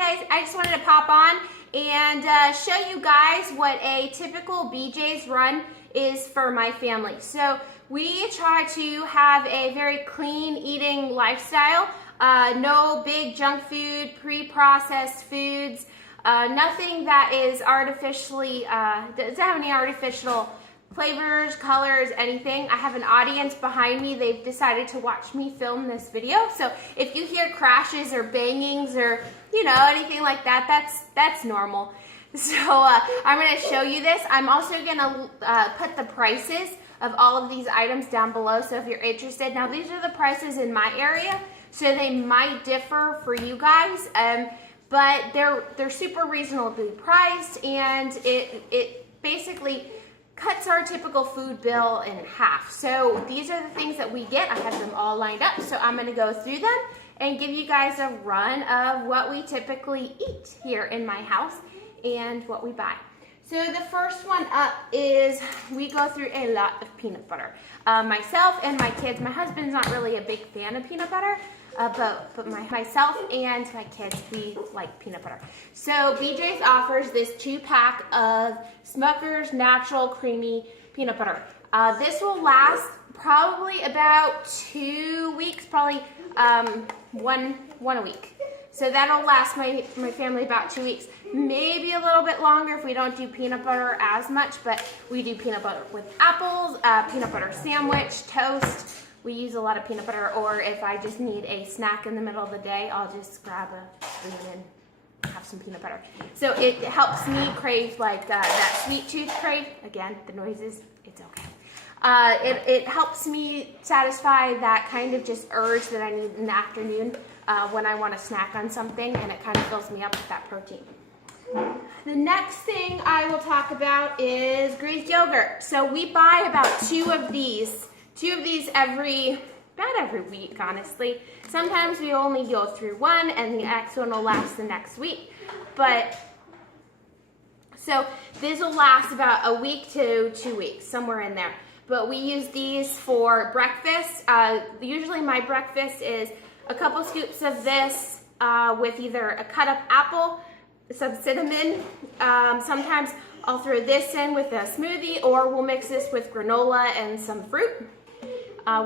guys, I just wanted to pop on and show you guys what a typical BJ's run is for my family. So we try to have a very clean eating lifestyle. No big junk food, pre-processed foods, nothing that is artificially, doesn't have any artificial flavors, colors, anything. I have an audience behind me. They've decided to watch me film this video. So if you hear crashes or bangings or, you know, anything like that, that's normal. So I'm going to show you this. I'm also going to put the prices of all of these items down below. So if you're interested, now these are the prices in my area. So they might differ for you guys, but they're super reasonably priced, and it basically cuts our typical food bill in half. So these are the things that we get. I have them all lined up, so I'm gonna go through them and give you guys a run of what we typically eat here in my house and what we buy. So the first one up is we go through a lot of peanut butter. Myself and my kids, my husband's not really a big fan of peanut butter, but myself and my kids, we like peanut butter. So BJ's offers this 2-pack of Smucker's Natural Creamy Peanut Butter. This will last probably about 2 weeks, probably one a week. So that'll last my family about 2 weeks. Maybe a little bit longer if we don't do peanut butter as much, but we do peanut butter with apples, peanut butter sandwich, toast. We use a lot of peanut butter, or if I just need a snack in the middle of the day, I'll just grab a spoon and have some peanut butter. So it helps me crave like that sweet tooth crave. Again, the noises, it's okay. It helps me satisfy that kind of just urge that I need in the afternoon when I want to snack on something, and it kind of fills me up with that protein. The next thing I will talk about is Greek yogurt. So we buy about two of these about every week, honestly. Sometimes we only go through one and the next one will last the next week. But so this will last about a week to 2 weeks, somewhere in there. But we use these for breakfast. Usually my breakfast is a couple scoops of this with either a cut up apple, some cinnamon. Sometimes I'll throw this in with a smoothie, or we'll mix this with granola and some fruit.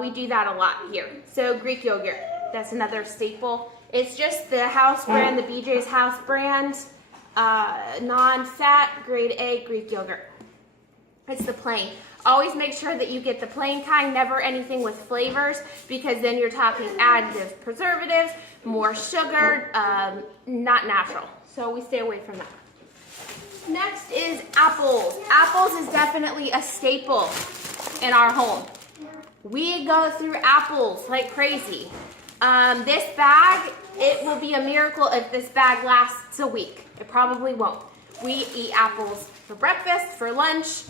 We do that a lot here. So Greek yogurt, that's another staple. It's just the house brand, the BJ's house brand, non-fat, grade A Greek yogurt. It's the plain. Always make sure that you get the plain kind, never anything with flavors, because then you're talking additive preservatives, more sugar, not natural. So we stay away from that. Next is apples. Apples is definitely a staple in our home. We go through apples like crazy. This bag, it will be a miracle if this bag lasts a week. It probably won't. We eat apples for breakfast, for lunch,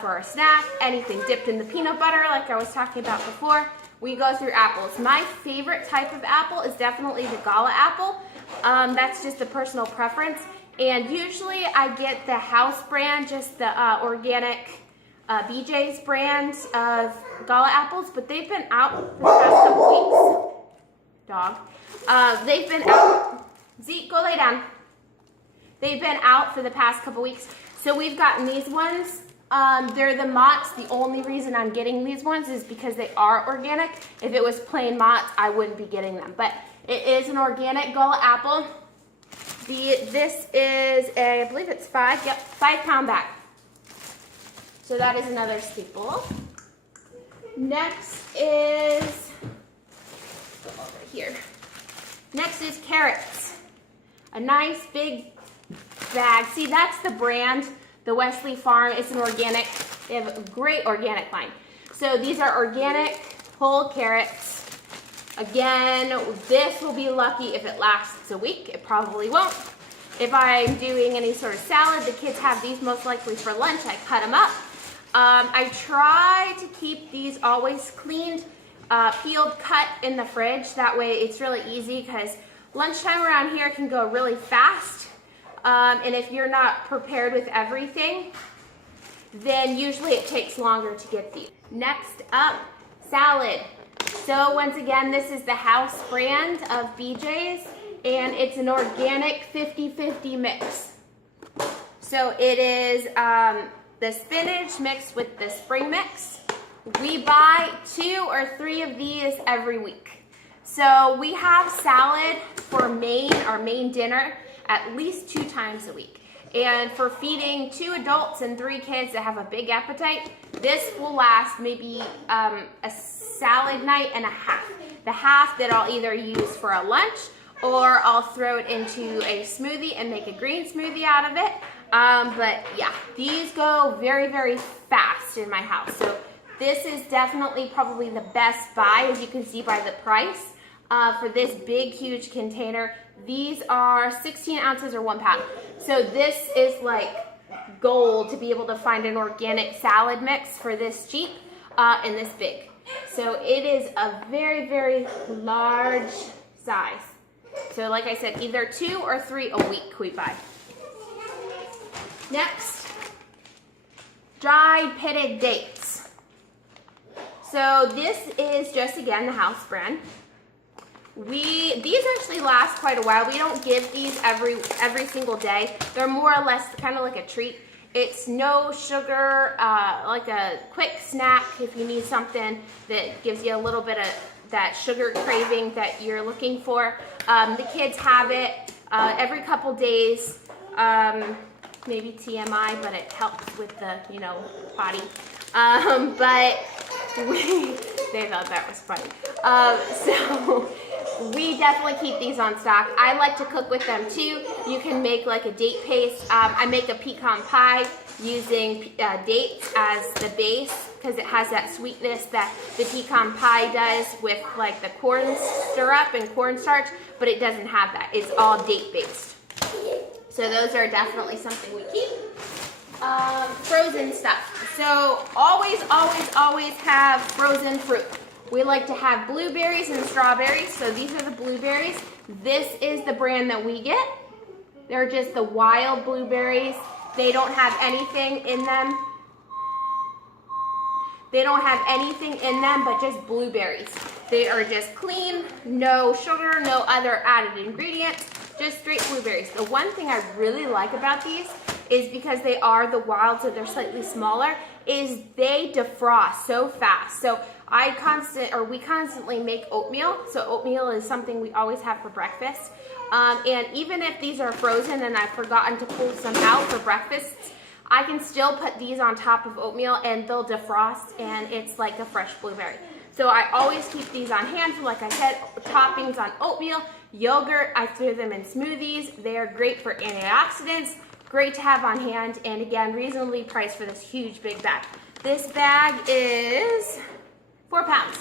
for a snack, anything dipped in the peanut butter like I was talking about before. We go through apples. My favorite type of apple is definitely the Gala apple. That's just a personal preference. And usually I get the house brand, just the organic BJ's brand of Gala apples, but they've been out for the past couple weeks. Dog. They've been out. Zeke, go lay down. They've been out for the past couple weeks. So we've gotten these ones. They're the Mott's. The only reason I'm getting these ones is because they are organic. If it was plain Mott's, I wouldn't be getting them. But it is an organic Gala apple. This is a, I believe it's 5-pound bag. So that is another staple. Next is, go over here. Next is carrots. A nice big bag. See, that's the brand, the Wesley Farm. It's an organic, they have a great organic line. So these are organic whole carrots. Again, this will be lucky if it lasts a week. It probably won't. If I'm doing any sort of salad, the kids have these most likely for lunch. I cut them up. I try to keep these always cleaned, peeled, cut in the fridge. That way it's really easy, because lunchtime around here can go really fast. And if you're not prepared with everything, then usually it takes longer to get these. Next up, salad. So once again, this is the house brand of BJ's, and it's an organic 50-50 mix. So it is the spinach mixed with the spring mix. We buy 2 or 3 of these every week. So we have salad for our main dinner at least 2 times a week. And for feeding 2 adults and 3 kids that have a big appetite, this will last maybe a salad night and a half. The half that I'll either use for a lunch, or I'll throw it into a smoothie and make a green smoothie out of it. But yeah, these go very, very fast in my house. So this is definitely probably the best buy, as you can see by the price, for this big, huge container. These are 16 ounces or 1 pound. So this is like gold to be able to find an organic salad mix for this cheap and this big. So it is a very, very large size. So like I said, either 2 or 3 a week we buy. Next, dried pitted dates. So this is just, again, the house brand. These actually last quite a while. We don't give these every single day. They're more or less kind of like a treat. It's no sugar, like a quick snack if you need something that gives you a little bit of that sugar craving that you're looking for. The kids have it every couple days. Maybe TMI, but it helps with the, potty. But they thought that was funny. So we definitely keep these on stock. I like to cook with them too. You can make like a date paste. I make a pecan pie using dates as the base because it has that sweetness that the pecan pie does with like the corn syrup and cornstarch, but it doesn't have that. It's all date based. So those are definitely something we keep. Frozen stuff. So always, always, always have frozen fruit. We like to have blueberries and strawberries. So these are the blueberries. This is the brand that we get. They're just the wild blueberries. They don't have anything in them. They don't have anything in them but just blueberries. They are just clean, no sugar, no other added ingredients, just straight blueberries. The one thing I really like about these is because they are the wild, so they're slightly smaller, is they defrost so fast. So we constantly make oatmeal. So oatmeal is something we always have for breakfast. And even if these are frozen and I've forgotten to pull some out for breakfast, I can still put these on top of oatmeal and they'll defrost and it's like a fresh blueberry. So I always keep these on hand for, like I said, toppings on oatmeal, yogurt. I throw them in smoothies. They are great for antioxidants, great to have on hand, and again, reasonably priced for this huge big bag. This bag is 4 pounds.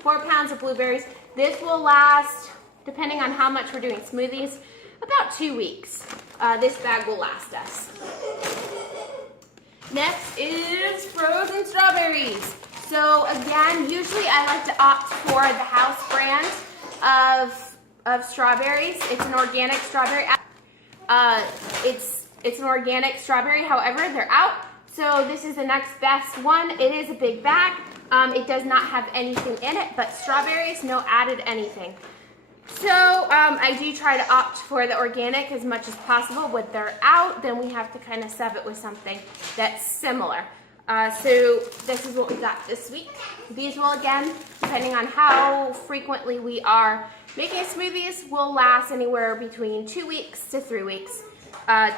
4 pounds of blueberries. This will last, depending on how much we're doing smoothies, about 2 weeks. This bag will last us. Next is frozen strawberries. So again, usually I like to opt for the house brand of strawberries. It's an organic strawberry. It's an organic strawberry, however, they're out. So this is the next best one. It is a big bag. It does not have anything in it, but strawberries, no added anything. So I do try to opt for the organic as much as possible. When they're out, then we have to kind of sub it with something that's similar. So this is what we got this week. These will, again, depending on how frequently we are making smoothies, will last anywhere between 2 weeks to 3 weeks.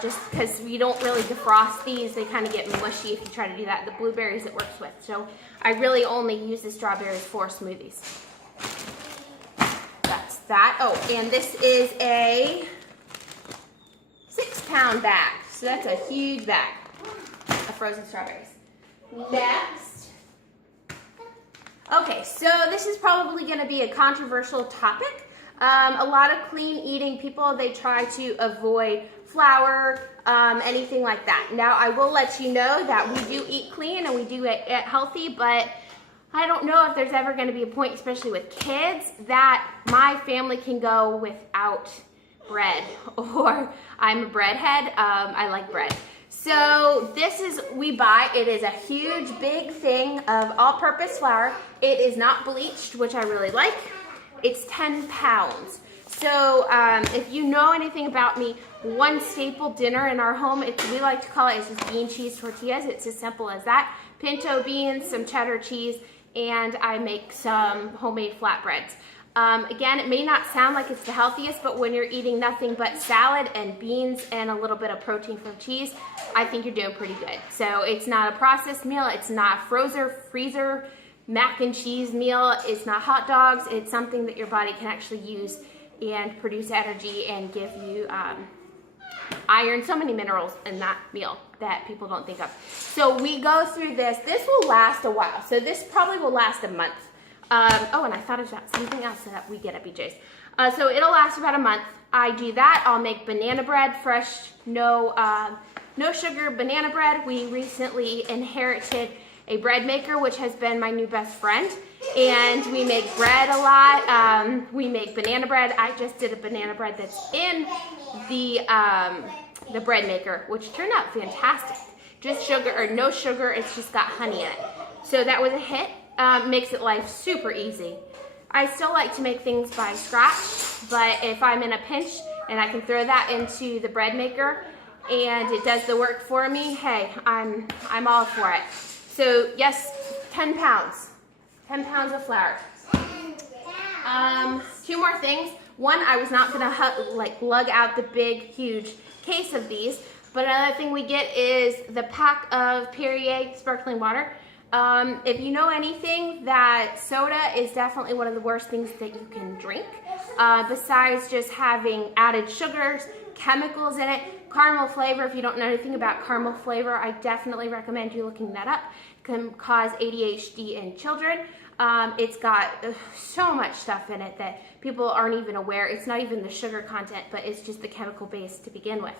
Just because we don't really defrost these, they kind of get mushy if you try to do that. The blueberries it works with. So I really only use the strawberries for smoothies. That's that. Oh, and this is a 6-pound bag. So that's a huge bag of frozen strawberries. Next. Okay, so this is probably going to be a controversial topic. A lot of clean eating people, they try to avoid flour, anything like that. Now, I will let you know that we do eat clean and we do eat healthy, but I don't know if there's ever going to be a point, especially with kids, that my family can go without bread, or I'm a breadhead. I like bread. So this is, we buy, it is a huge, big thing of all-purpose flour. It is not bleached, which I really like. It's 10 pounds. So if you know anything about me, one staple dinner in our home, we like to call it, is just bean cheese tortillas. It's as simple as that. Pinto beans, some cheddar cheese, and I make some homemade flatbreads. Again, it may not sound like it's the healthiest, but when you're eating nothing but salad and beans and a little bit of protein from cheese, I think you're doing pretty good. So it's not a processed meal, it's not freezer mac and cheese meal, it's not hot dogs, it's something that your body can actually use and produce energy and give you iron, so many minerals in that meal that people don't think of. So we go through this. This will last a while. So this probably will last a month. Oh, and I thought about something else that we get at BJ's. So it'll last about a month. I do that. I'll make banana bread, fresh, no sugar banana bread. We recently inherited a bread maker, which has been my new best friend. And we make bread a lot. We make banana bread. I just did a banana bread that's in the bread maker, which turned out fantastic. Just sugar or no sugar, it's just got honey in it. So that was a hit. Makes it life super easy. I still like to make things by scratch, but if I'm in a pinch and I can throw that into the bread maker and it does the work for me, hey, I'm all for it. So yes, 10 pounds. 10 pounds of flour. 2 more things. One, I was not gonna lug out the big, huge case of these, but another thing we get is the pack of Perrier sparkling water. If you know anything, that soda is definitely one of the worst things that you can drink. Besides just having added sugars, chemicals in it, caramel flavor. If you don't know anything about caramel flavor, I definitely recommend you looking that up. It can cause ADHD in children. It's got so much stuff in it that people aren't even aware. It's not even the sugar content, but it's just the chemical base to begin with.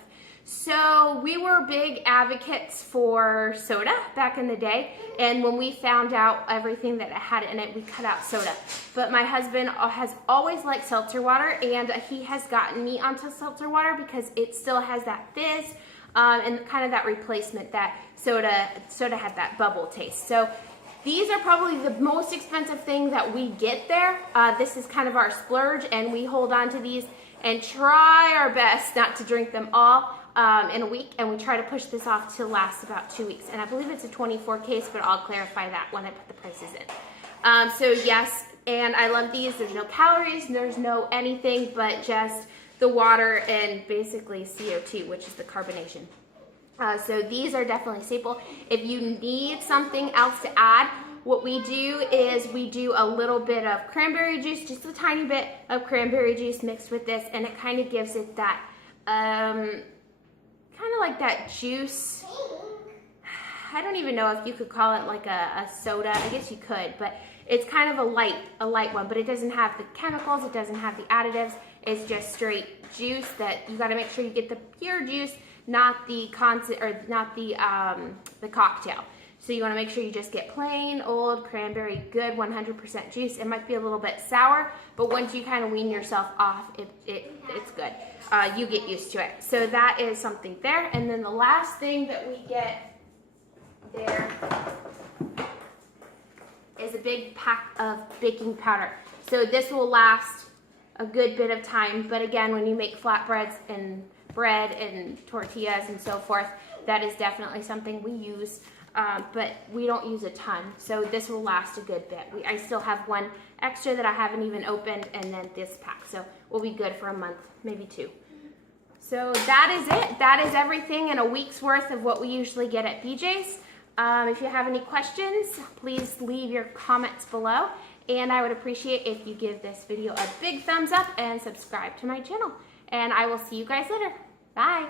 So we were big advocates for soda back in the day, and when we found out everything that it had in it, we cut out soda. But my husband has always liked seltzer water, and he has gotten me onto seltzer water because it still has that fizz and kind of that replacement that soda had that bubble taste. So these are probably the most expensive thing that we get there. This is kind of our splurge, and we hold on to these and try our best not to drink them all in a week, and we try to push this off to last about 2 weeks. And I believe it's a 24 case, but I'll clarify that when I put the prices in. So yes, and I love these. There's no calories, there's no anything but just the water and basically CO2, which is the carbonation. So these are definitely staple. If you need something else to add, what we do is we do a little bit of cranberry juice, just a tiny bit of cranberry juice mixed with this, and it kind of gives it that, kind of like that juice. I don't even know if you could call it like a soda. I guess you could, but it's kind of a light one, but it doesn't have the chemicals, it doesn't have the additives. It's just straight juice that you got to make sure you get the pure juice, not the the cocktail. So you want to make sure you just get plain old cranberry, good 100% juice. It might be a little bit sour, but once you kind of wean yourself off, it's good. You get used to it. So that is something there. And then the last thing that we get there is a big pack of baking powder. So this will last a good bit of time, but again, when you make flatbreads and bread and tortillas and so forth, that is definitely something we use, but we don't use a ton, so this will last a good bit. I still have one extra that I haven't even opened, and then this pack, so we'll be good for a month, maybe 2. So that is it. That is everything in a week's worth of what we usually get at BJ's. If you have any questions, please leave your comments below. And I would appreciate if you give this video a big thumbs up and subscribe to my channel. And I will see you guys later. Bye.